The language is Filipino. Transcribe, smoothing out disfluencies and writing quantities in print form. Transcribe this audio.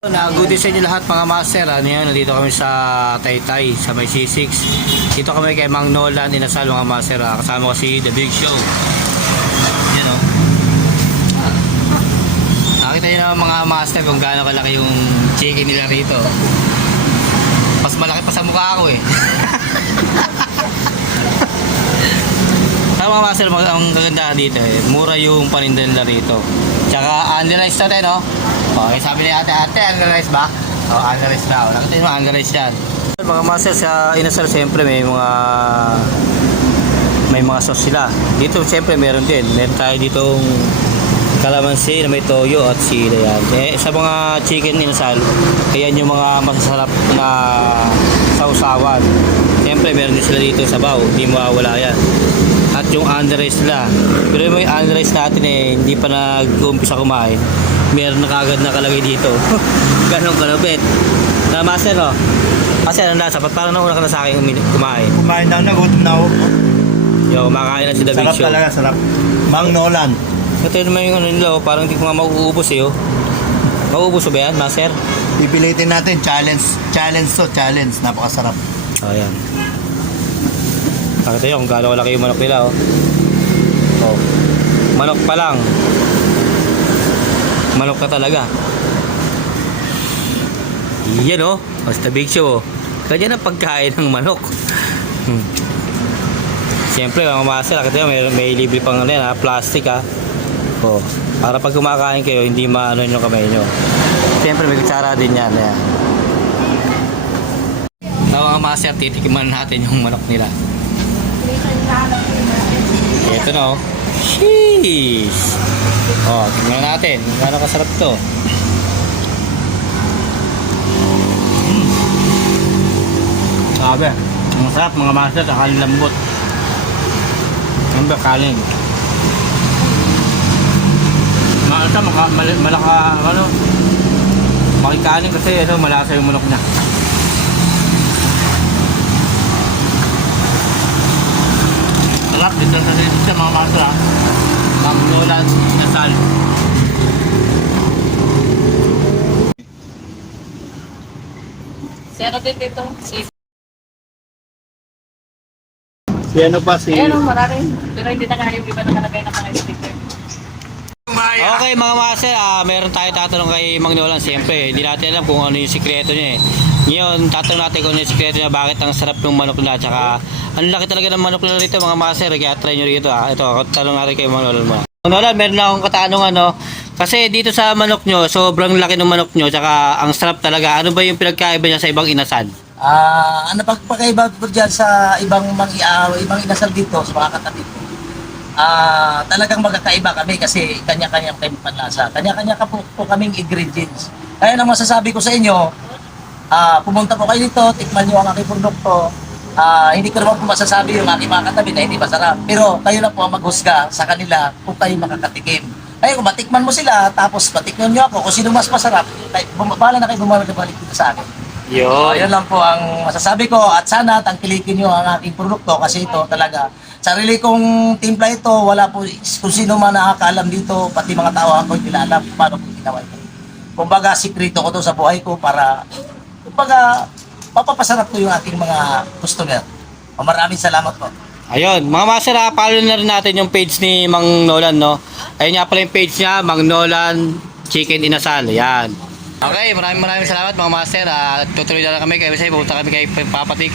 Good sa inyo lahat mga master. Ano yun, nandito kami sa Taytay, sa may C6. Dito kami kay Mang Nolan Inasal mga master. Kasama ko si The Big Show. Yan o. Nakita nyo naman mga master kung gaano kalaki yung chicken nila rito. Mas malaki pa sa mukha ako eh. Mga master, ang gaganda dito eh, mura yung paninda nila rito. Tsaka underize natin, no? Okay, sabi ni ate, underize ba? Underize na. Nakita mo, underize yan. Mga master, sa Inasal siyempre may mga sauce sila. Dito siyempre meron din. Meron tayo ditong kalamansi na may toyo at sila yan. Sa mga chicken Inasal, ayan yung mga masasarap na sausawan. Siyempre meron din sila dito sabaw, hindi mawawala yan. At yung underice nila. Pero yung underice natin eh, hindi pa nag-umpisa kumain. Meron na kagad nakalagay dito. Ganong kalupit. Na master no? Kasi ano nasa, parang nauna ka na sa akin kumain. Kumain na, nagutom na ako. Yo, kumakain na si The Big Sarap Show. talaga, sarap. Mang Nolan. Ito naman yung ano nila, parang hindi ko nga mauubos eh. Mauubos ba yan, master? Pipilitin natin, challenge to, challenge. Napakasarap. Oh, yan. Nakita nyo kung gaano kalaki yung manok nila, oh. Oh. Manok pa lang. Manok na talaga. Yan, oh. Basta Big Show, oh. Ganyan ang pagkain ng manok. Siyempre, mga master, nakita nyo, may libre pang ano yan, ha? Plastic, ha. Oh. Para pag kumakain kayo, hindi maano yung kamay nyo. Siyempre, may kutsara din yan. Ayan. So, mga master, titikiman natin yung manok nila. Ito na, oh. Sheesh! Oh, tingnan natin. Gano'ng kasarap to. Sabi, ang sarap mga master, kaling lambot. Ang ba, kaling. Makikanin kasi ano, malasa yung manok niya. Sarap dito sa mga master, ha. Mang Nolan Inasal. Si ano din dito? Si ano pa, si... Ayan o, maraming. Pero hindi na kaya yung iba nakalagay ng mga sticker. Okay mga master, meron tayo tatanong kay Mang Nolan. Siyempre, hindi natin alam kung ano yung sikreto niya eh. Ngayon, tatanong natin kung ano yung sikreto niya, bakit ang sarap ng manok nila. Tsaka, ang laki talaga ng manok nila rito mga master. Kaya try nyo rito, ha. Ito, tanong natin kay Mang Nolan muna. Mang Nolan, meron na akong katanungan, no. Kasi dito sa manok nyo, sobrang laki ng manok nyo. Tsaka, ang sarap talaga. Ano ba yung pinagkaiba niya sa ibang inasal? Ano pagpakaiba ko dyan sa ibang inasal dito, sa mga katabi ko, talagang magkakaiba kami kasi kanya-kanyang panlasa. Kanya-kanya po kaming ingredients. Kaya nang masasabi ko sa inyo, pumunta po kayo dito, tikman nyo ang aking produkto. Hindi ko naman po masasabi yung aking mga katabi na hindi masarap. Pero kayo na po ang maghusga sa kanila kung kayo makakatikim. Kaya kung matikman mo sila, tapos matikman nyo ako kung sino mas masarap, bahala na kayo bumalik dito sa akin. Yun lang po ang masasabi ko at sana tangkilikin nyo ang aking produkto kasi ito talaga sarili kong timpla ito, wala po kung sino man nakakaalam dito, pati mga tao ako kilala paano po ginawa ito. Kumbaga sikreto ko to sa buhay ko para kumbaga papapasarap ko yung ating mga customer. Maraming salamat po. Ayun, mga master, follow na rin natin yung page ni Mang Nolan, no. Ayun nga pala yung page niya, Mang Nolan Chicken Inasal. Ayan. Okay, maraming salamat mga master. Tutuloy na lang kami kay pupunta kami kay Papa Tix.